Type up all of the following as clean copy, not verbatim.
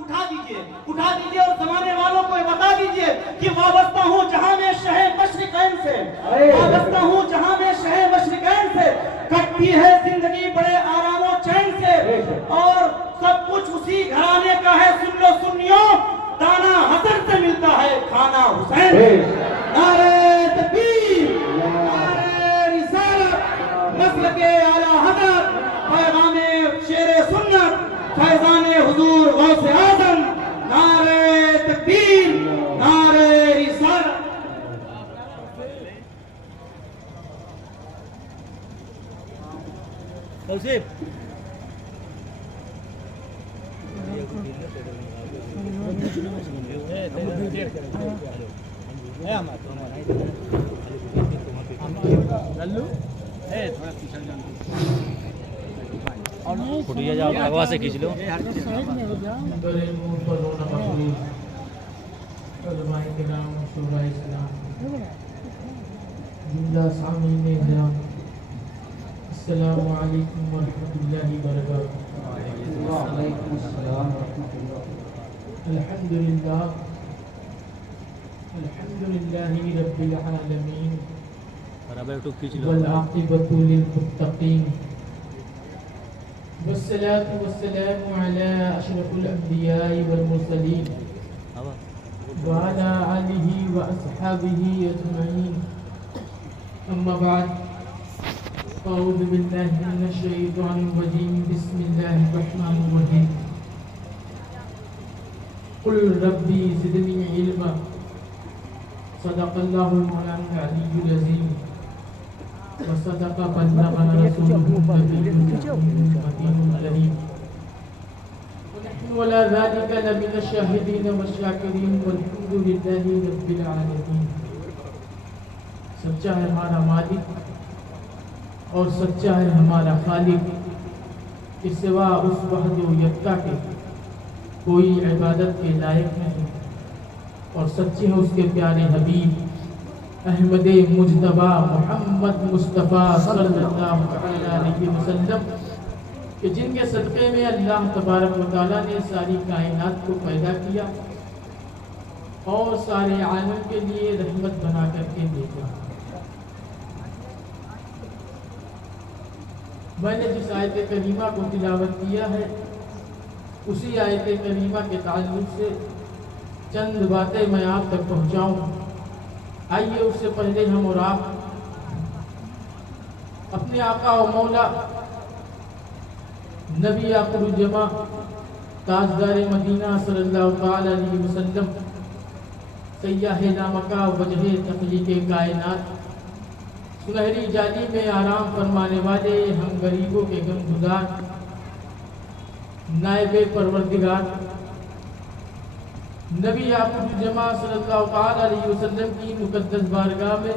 اٹھا دیجئے اور زمانے والوں کو بتا دیجئے کہ وابستہ ہوں جہاں میں شہ مشرقین سے، وابستہ ہوں جہاں میں شہ مشرقین سے، کٹتی ہے زندگی بڑے آرام و چین سے، اور سب کچھ اسی گھرانے کا ہے، سن لو سنیوں، دانا حسن سے ملتا ہے کھانا حسین سے۔ نعرہ تکبیر، نعرہ رسالت، مسلک اعلیٰ حضرت، پیغام شیر سنت، فیضان حضور غوث اعظم، نعرہ تکبیر، نعرہ رسالت۔ توصیف فوٹو جاؤ آگوا سے کھینچ لو۔ السلام علیکم ورحمۃ اللہ وبرکاتہ۔ وعلیکم السلام ورحمۃ اللہ۔ الحمدللہ رب العالمین والعاقبۃ للمتقین والصلاة والسلام على أشرف الأنبياء والمرسلين وعلى آله وأصحابه أجمعين، أما بعد، أعوذ بالله من الشيطان الرجيم، بسم الله الرحمن الرحيم، قل ربي زدني علما، صدق الله المولانا العلي العظيم، وصدق بلغنا رسوله النبي الكريم، ونحن ولا ذلك لمن الشاهدين والشاكرين، والحمد لله رب العالمين۔ سچا ہے ہمارا مالک اور سچا ہے ہمارا خالق، اس سوا اس وحد و یکتا کے کوئی عبادت کے لائق نہیں، اور سچے ہیں اس کے پیارے حبیب احمد مجتبیٰ محمد مصطفیٰ صلی اللہ علیہ وسلم، کہ جن کے صدقے میں اللہ تبارک و تعالیٰ نے ساری کائنات کو پیدا کیا اور سارے عالم کے لیے رحمت بنا کر کے بھیجا۔ میں نے جس آیت کریمہ کو تلاوت کیا ہے، اسی آیت کریمہ کے تعلق سے چند باتیں میں آپ تک پہنچاؤں۔ آئیے اس سے پہلے ہم اور آپ اپنے آقا و مولا نبی آخر الجماع تاجدار مدینہ صلی اللہ تعالی علیہ وسلم، سیاح لامکہ وجہ تخلیق کائنات، سنہری جالی میں آرام فرمانے والے، ہم غریبوں کے غمگسار، نائب پروردگار نبی آخر الجماع صلی اللہ تعالی علیہ وسلم کی مقدس بارگاہ میں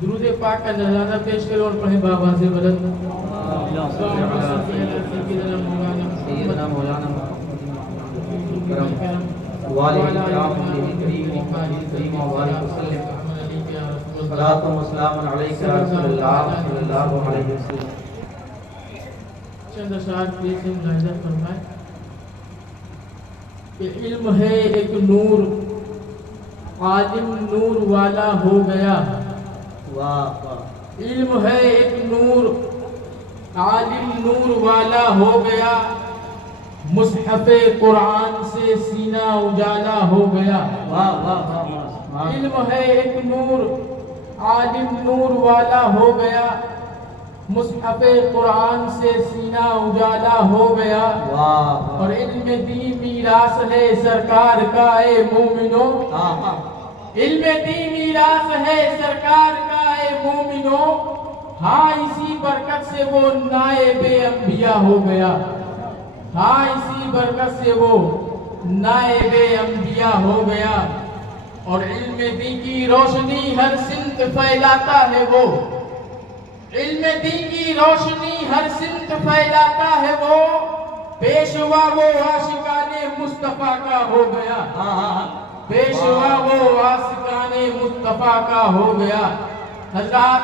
درود پاک کا نذرانہ پیش کرو اور پڑھیں بابا سے بلند، سیدنا مولانا والد کرام کریم کریم وبارک وسلم، صلاۃ و سلام علیک یا رسول اللہ صلی اللہ علیہ وسلم۔ چند اشعار پیش سے ملاحظہ فرمائیں کہ علم ہے ایک نور، عالم نور والا ہو گیا۔ علم ہے ایک نور، عالم نور والا ہو گیا، مصحف قرآن سے سینہ اجالا ہو گیا۔ علم ہے ایک نور، عالم نور والا ہو گیا، مصحف قرآن سے سینہ اجالا ہو گیا، اور علم دین میراث ہے سرکار کا اے مومنو، علم دین میراث ہے سرکار کا اے مومنو، ہاں اسی برکت سے وہ نائب انبیاء ہو گیا، ہاں اسی برکت سے وہ نائب انبیاء ہو گیا، اور علم دین کی روشنی ہر سمت پھیلاتا ہے وہ، علم دین کی روشنی ہر سمت پھیلاتا ہے وہ، پیشوا وہ عاشقان مصطفیٰ کا ہو گیا، پیشوا وہ عاشقان مصطفیٰ کا ہو گیا۔ حضرات،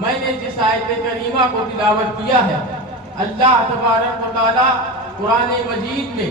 میں نے جس آیت کریمہ کو تلاوت کیا ہے، اللہ تبارک و تعالیٰ قرآن مجید میں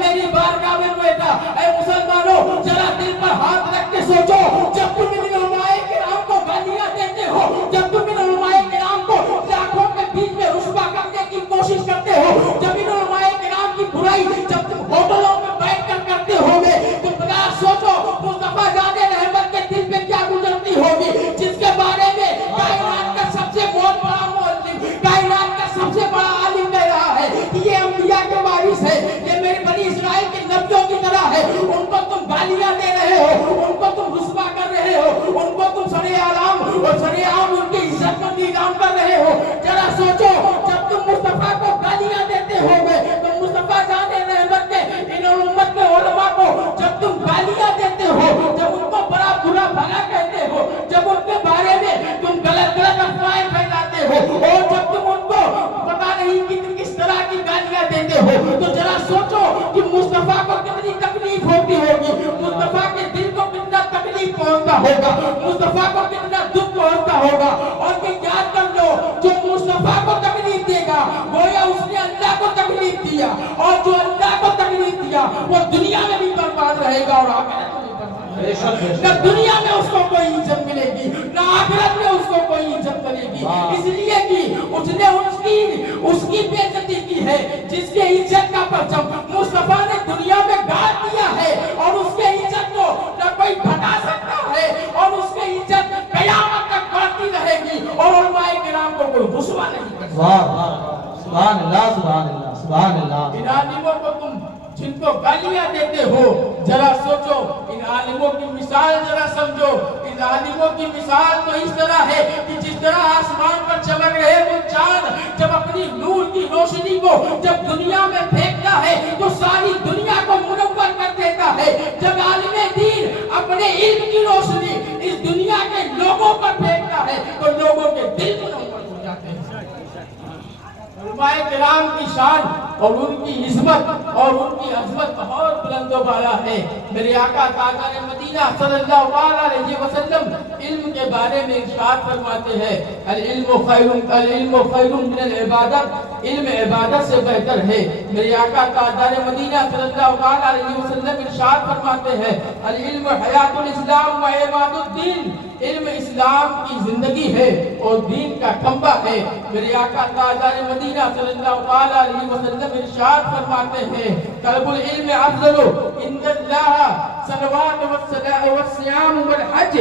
میری بارگاہ میں بیٹھا، اے مسلمانوں ذرا دل پر ہاتھ رکھ کے سوچو، جب تم ان علماء کرام کو گالیاں دیتے ہو، جب تم ان علماء کرام کو لاکھوں کے بیچ میں رسوا کرنے کی کوشش کرتے ہو، جب ان علماء کرام کی برائی جب تم ہوٹلوں میں بیٹھ کر کرتے ہوگے، تو بلا سوچو مصطفیٰ جان رحمت کے دل پہ کیا گزرتی ہوگی، جس کے بارے میں کائنات کا سب سے بہت بڑا معلم، کائنات کا سب سے بڑا عالم کہہ رہا ہے کہ یہ انبیاء کے وارث ہے، یہ میرے بنی اسرائیل کے نبیوں کی طرح ہے، ان کو تم گالیاں دے رہے ہو، ان کو تم رسوا کر رہے ہو، ان کو تم سرعام اور سرعام ان کی عزت کو نیلام کر رہے ہو۔ ذرا سوچو جب تم مصطفیٰ کو گالیاں دیتے ہوگے تو مصطفیٰ جان رحمت کے ان امت کے علماء کو جب تم گالیاں دیتے ہو، جب ان کو بڑا برا بھلا کہتے ہو، جب ان کے بارے میں تم غلط غلط افواہیں پھیلاتے ہو، اور جب تم ان کو پتہ نہیں کہ کس طرح کی گالیاں دیتے ہو، تو ذرا سوچو کہ مصطفیٰ کو کتنی تکلیف ہوتی ہوگی، مصطفیٰ کے دل کو کتنا تکلیف پہنچتا ہوگا، مصطفیٰ کو کتنا دکھ پہنچتا ہوگا۔ اور یہ یاد کر لو جو مصطفیٰ کو تکلیف دے گا گویا اس نے اللہ کو تکلیف دیا، اور جو اللہ کو تکلیف دیا وہ دنیا میں بھی برباد رہے گا اور آخرت میں بھی برباد رہے گا۔ نہ دنیا میں اس کو کوئی عزت ملے گی، نہ آخرت میں اس کو کوئی عزت ملے گی، اس لیے کہ اس نے اس کی بے عزتی کی ہے جس کے عزت کا پرچم مصطفیٰ نے دنیا میں گاڑ دیا ہے، اور اس کے عزت کو نہ کوئی گھٹا سکتا ہے، اور اس کی عزت قیامت تک بڑھتی رہے گی، اور علماء کرام کو کوئی رسوا نہیں کر سکتا۔ سبحان اللہ سبحان اللہ سبحان اللہ۔ ان عالموں کو تم جن کو گالیاں دیتے ہو ذرا سوچو، ان عالموں کی مثال ذرا سمجھو، ان عالموں کی مثال تو اس طرح ہے کہ جس طرح آسمان پر چمک رہے وہ چاند جب اپنی نور کی روشنی کو جب دنیا میں پھینکتا ہے تو ساری دنیا کو منور کر دیتا ہے، جب عالم دین اپنے علم کی روشنی اس دنیا کے لوگوں پر پھینکتا ہے تو لوگوں کے دل منور ہو جاتے ہیں۔ علماء کرام کی شان اور ان کی عظمت اور ان کی عظمت بہت بلند و بالا ہے۔ میرے آقا تاجدار مدینہ صلی اللہ علیہ وسلم علم کے بارے میں ارشاد فرماتے ہیں، العلم خیر من العبادت، علم عبادت سے بہتر ہے۔ میرے آقا تاجدار مدینہ صلی اللہ علیہ وسلم ارشاد فرماتے ہیں، العلم حیات الاسلام و عماد الدین، علم اسلام کی زندگی ہے اور دین کا کھمبا ہے۔ میرے آقا تاجدار مدینہ صلی اللہ علیہ وسلم ارشاد فرماتے ہیں، طلب العلم افضل عند اللہ صلوات والصیام والحج،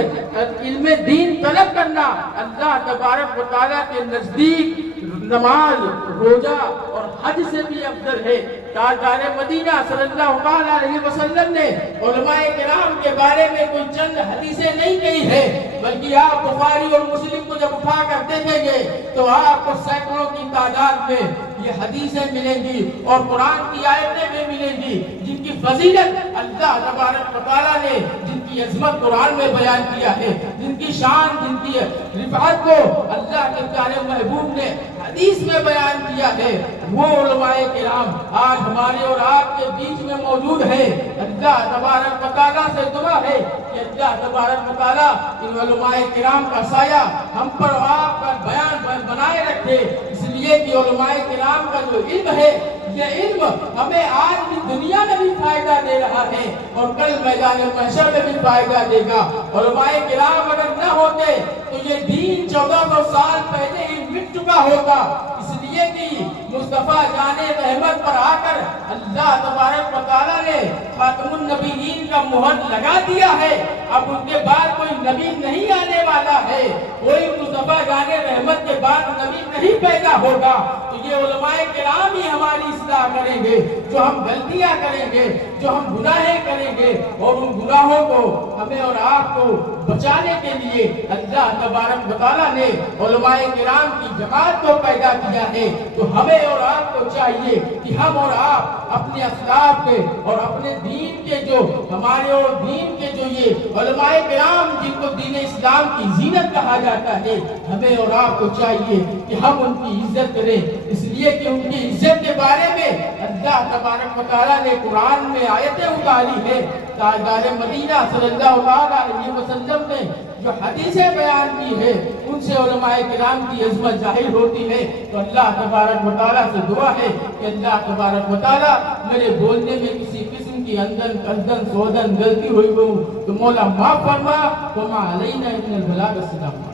علم دین طلب کرنا اللہ تبارک و تعالیٰ کے نزدیک نماز، روزہ اور حج سے بھی افضل ہے۔ تاجدار مدینہ صلی اللہ علیہ وسلم نے علماء کرام کے بارے میں کوئی چند حدیثیں نہیں کہی ہے، بلکہ آپ بخاری اور مسلم کو جب اٹھا کر دیکھیں گے تو آپ کو سینکڑوں کی تعداد میں یہ حدیثیں ملیں گی اور قرآن کی آیتیں بھی ملیں گی جن کی فضیلت اللہ تبارک و تعالیٰ نے، جن کی عظمت قرآن میں بیان کیا ہے، جن کی شان، جن کی رفعت کو اللہ کے پیارے محبوب نے حدیث میں بیان کیا ہے، وہ علماء کرام آج ہمارے اور آپ کے بیچ میں موجود ہے۔ اللہ تبارک و تعالیٰ سے دعا ہے کہ اللہ تبارک و تعالیٰ ان علماء کرام کا سایہ ہم پر اور آپ کا بیان بنائے رکھے، اس لیے کہ علماء کرام کا جو علم ہے یہ علم ہمیں آج بھی دنیا میں بھی فائدہ دے رہا ہے اور کل میدان محشر میں بھی فائدہ دے گا۔ علماء کرام اگر نہ ہوتے تو یہ دین 1400 سال پہلے ہی مٹ چکا ہوگا، اس لیے کہ مصطفیٰ جان رحمت پر آ کر اللہ تبارک و تعالیٰ نے خاتم النبیین کا مہر لگا دیا ہے، اب ان کے بعد کوئی نبی نہیں آنے والا ہے، کوئی مصطفیٰ جان رحمت کے بعد نبی نہیں پیدا ہوگا، تو یہ علماء کرام ہی ہماری اصلاح کریں گے، جو ہم غلطیاں کریں گے، جو ہم گناہیں کریں گے، اور ان گناہوں کو ہمیں اور آپ کو بچانے کے لیے اللہ تبارک و تعالیٰ نے علماء کرام کی جماعت کو پیدا کیا ہے۔ تو ہمیں اور آپ کو چاہیے کہ ہم اور آپ اپنے اسلاف کے اور اپنے دین کے جو ہمارے اور دین کے جو یہ علماء کرام جن کو دین اسلام کی زینت کہا جاتا ہے، ہمیں اور آپ کو چاہیے کہ ہم ان کی عزت کریں، اس لیے کہ ان کی عزت کے بارے میں اللہ تبارک و تعالیٰ نے قرآن میں آیتیں اتاری ہے۔ تاجدار مدینہ صلی اللہ علیہ وسلم نے جو حدیثیں بیان کی ہے ان سے علماء کرام کی عظمت ظاہر ہوتی ہے. تو اللہ تبارک و تعالیٰ سے دعا ہے کہ اللہ تبارک و تعالیٰ میرے بولنے میں کسی قسم کی اندن قصدن سودن غلطی ہوئی ہو تو مولا معاف فرما. وما علینا الا البلاغ. السلام.